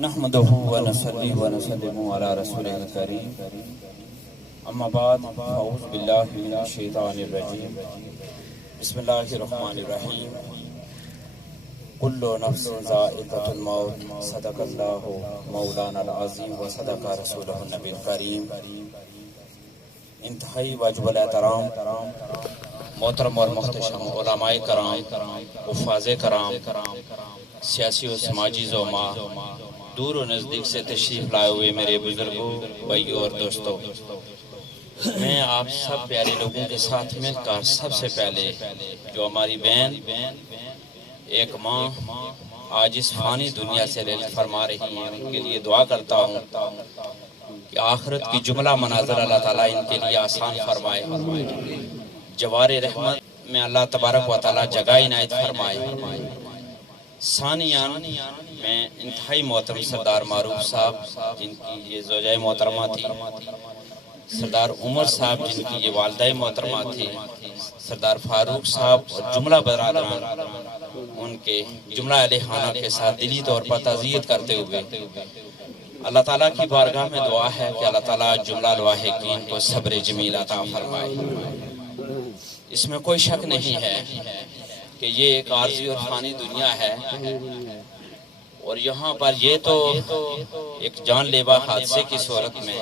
نحمده ونصلي ونسلم على رسوله الكريم اما بعد اعوذ بالله من الشیطان الرجیم بسم اللہ الرحمن الرحیم کل نفس ذائقۃ الموت صدق اللہ مولانا العظیم وصدق رسولہ النبی الکریم۔ انتہائی واجب الاحترام محترم اور محتشم علماء کرام، حفاظ کرام، سیاسی و سماجی زعماء، دور و نزدیک سے تشریف لائے ہوئے میرے بزرگوں، بھائیوں اور دوستوں، میں آپ سب پیارے لوگوں کے ساتھ مل کر سب سے پہلے جو ہماری بہن ایک ماں آج اس فانی دنیا سے رحلت فرما رہی ہیں، ان کے لیے دعا کرتا ہوں کہ آخرت کی جملہ مناظر اللہ تعالیٰ ان کے لیے آسان فرمائے، جوار رحمت میں اللہ تبارک و تعالیٰ جگہ عنایت فرمائے۔ ثانیاً میں انتہائی محترم سردار معروف صاحب جن کی یہ زوجہ محترمہ تھی، سردار عمر صاحب جن کی یہ والدہ محترمہ تھی، سردار فاروق صاحب اور جملہ برادران ان کے جملہ اہل خانہ کے ساتھ دلی طور پر تعزیت کرتے ہوئے اللہ تعالیٰ کی بارگاہ میں دعا ہے کہ اللہ تعالیٰ جملہ لواحقین کو صبر جمیل عطا فرمائے۔ اس میں کوئی شک نہیں ہے کہ یہ ایک عارضی اور فانی دنیا ہے، اور یہاں پر یہ تو ایک جان لیوا حادثے کی صورت میں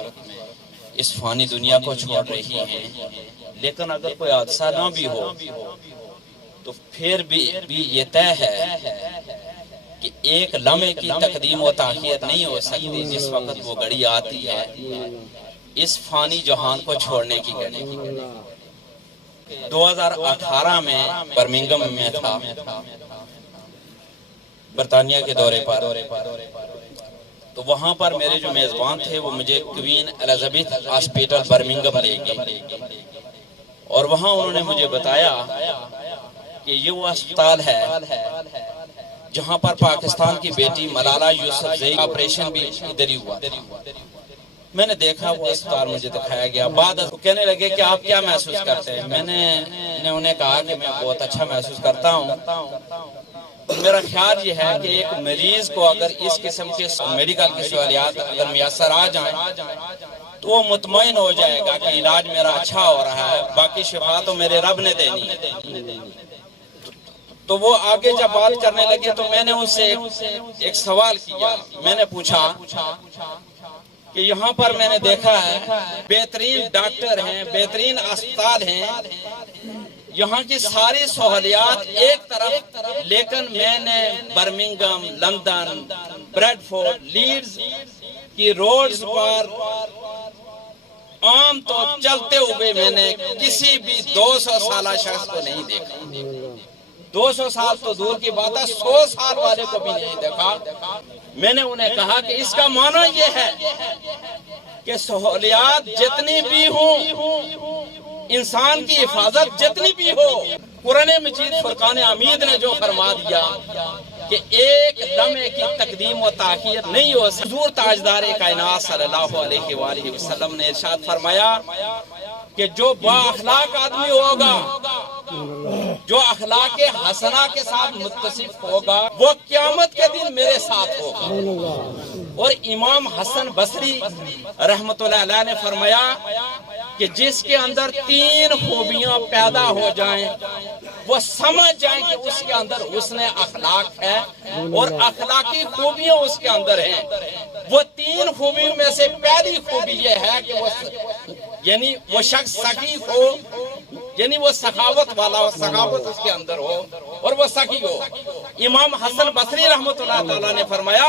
اس فانی دنیا کو چھوڑ رہی ہیں، لیکن اگر کوئی حادثہ نہ بھی ہو تو پھر بھی یہ طے ہے کہ ایک لمحے کی تقدیم و تاخیر نہیں ہو سکتی جس وقت وہ گھڑی آتی ہے اس فانی جہان کو چھوڑنے کی گھڑی۔ 2018 میں برمنگھم میں تھا، برطانیہ کے دورے پر، تو وہاں پر میرے جو میزبان تھے وہ مجھے کوئین الزبیتھ ہاسپٹل برمنگھم لے گئے، اور وہاں انہوں نے مجھے بتایا کہ یہ وہ اسپتال ہے جہاں پر پاکستان کی بیٹی ملالہ یوسفزئی کا آپریشن بھی ادھر ہی ہوا تھا۔ میں نے دیکھا وہ اسپتال مجھے دکھایا گیا، بعد وہ کہنے لگے کہ آپ کیا محسوس کرتے ہیں؟ میں نے انہیں کہا کہ میں بہت اچھا محسوس کرتا ہوں۔ میرا خیال یہ ہے کہ ایک مریض کو اگر اس قسم کے میڈیکل کی سہولیات اگر میسر آ جائیں تو وہ مطمئن ہو جائے گا کہ علاج میرا اچھا ہو رہا ہے، باقی شفا تو میرے رب نے دینی ہے۔ تو وہ آگے جب بات کرنے لگے تو میں نے ان سے ایک سوال کیا، میں نے پوچھا کہ یہاں پر میں نے دیکھا ہے بہترین ڈاکٹر ہیں، بہترین اسپتال ہیں، یہاں کی ساری سہولیات ایک طرف، لیکن میں نے برمنگھم، لندن، بریڈفورڈ، لیڈز کی روڈز پر عام طور چلتے ہوئے میں نے کسی بھی 200 سالہ شخص کو نہیں دیکھا۔ 200 سال تو دور کی بات ہے، 100 سال والے کو بھی نہیں دیکھا۔ میں نے انہیں کہا کہ اس کا معنی یہ ہے کہ سہولیات جتنی بھی ہوں، انسان کی حفاظت جتنی بھی ہو، قرآن مجید فرقان حمید نے جو فرما دیا کہ ایک لمحے کی تقدیم و تاخیر نہیں ہو سکتی۔ حضور تاجدار کائنات صلی اللہ علیہ وآلہ وسلم نے ارشاد فرمایا کہ جو با اخلاق آدمی ہوگا، جو اخلاق حسنہ کے ساتھ متصف ہوگا، وہ قیامت کے دن میرے ساتھ ہوگا۔ اور امام حسن بصری رحمت اللہ علیہ نے فرمایا کہ جس کے اندر 3 خوبیاں پیدا ہو جائیں وہ سمجھ جائیں کہ اس کے اندر حسن اخلاق ہے اور اخلاقی خوبیاں اس کے اندر ہیں۔ وہ 3 خوبیوں میں سے پہلی خوبی یہ ہے کہ وہ شخص سخی ہو، یعنی وہ سخاوت والا ہو، سخاوت اس کے اندر ہو اور وہ سخی ہو۔ امام حسن بصری رحمت اللہ تعالیٰ نے فرمایا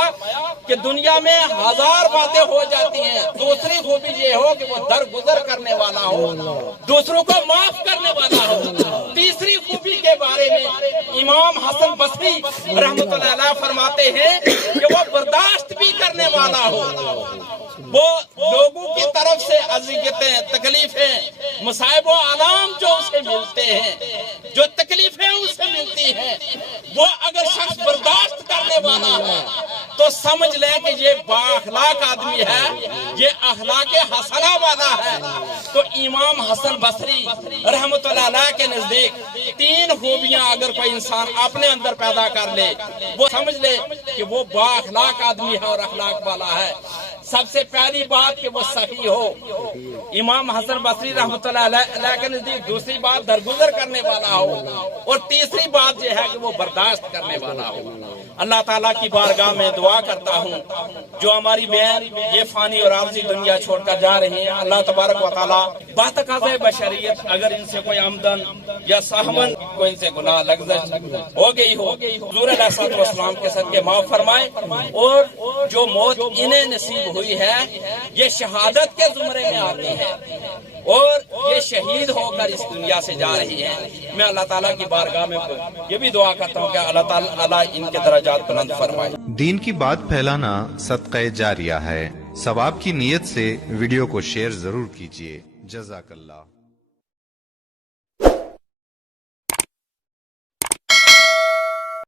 کہ دنیا میں 1000 باتیں ہو جاتی ہیں، دوسری خوبی یہ ہو کہ وہ درگزر کرنے والا ہو، دوسروں کو معاف کرنے والا ہو۔ تیسری خوبی کے بارے میں امام حسن بصری رحمت اللہ علیہ فرماتے ہیں کہ وہ برداشت بھی کرنے والا ہو، وہ لوگوں کی طرف سے اذیتیں، تکلیفیں، مصائب و آلام جو اسے ملتے ہیں، جو تکلیفیں اسے ملتی ہیں، وہ اگر شخص برداشت کرنے والا ہے تو تو سمجھ لیں کہ یہ بااخلاق آدمی ہے، یہ اخلاق حسنہ والا ہے۔ تو امام حسن بصری رحمۃ اللہ علیہ کے نزدیک 3 خوبیاں اگر کوئی انسان اپنے اندر پیدا کر لے، وہ سمجھ لے کہ وہ بااخلاق آدمی ہے اور اخلاق والا ہے۔ سب سے پہلی بات کہ وہ سخی ہو، امام حسن بصری رحمۃ اللہ علیہ کے نزدیک دوسری بات درگزر کرنے والا ہو، اور تیسری بات یہ ہے کہ وہ برداشت کرنے والا ہو۔ اللہ تعالیٰ کی بارگاہ میں دعا کرتا ہوں جو ہماری بہن یہ فانی اور عارضی دنیا چھوڑ کر جا رہی ہیں، اللہ تبارک و تعالیٰ بتقاضۂ بشریت اگر ان سے کوئی آمدن یا سہمن کوئی ان سے گناہ لغزش ہو گئی ہو، حضور علیہ الصلوۃ والسلام کے صدقے معاف فرمائے، اور جو موت انہیں نصیب ہوئی ہے یہ شہادت کے زمرے میں آتی ہے اور یہ شہید ہو کر اس دنیا سے جا رہی ہے۔ میں اللہ تعالیٰ کی بارگاہ میں یہ بھی دعا کرتا ہوں کہ اللہ تعالیٰ ان کے درجات بلند فرمائے۔ دین کی بات پھیلانا صدقہ جاریہ ہے، ثواب کی نیت سے ویڈیو کو شیئر ضرور کیجیے۔ جزاک اللہ۔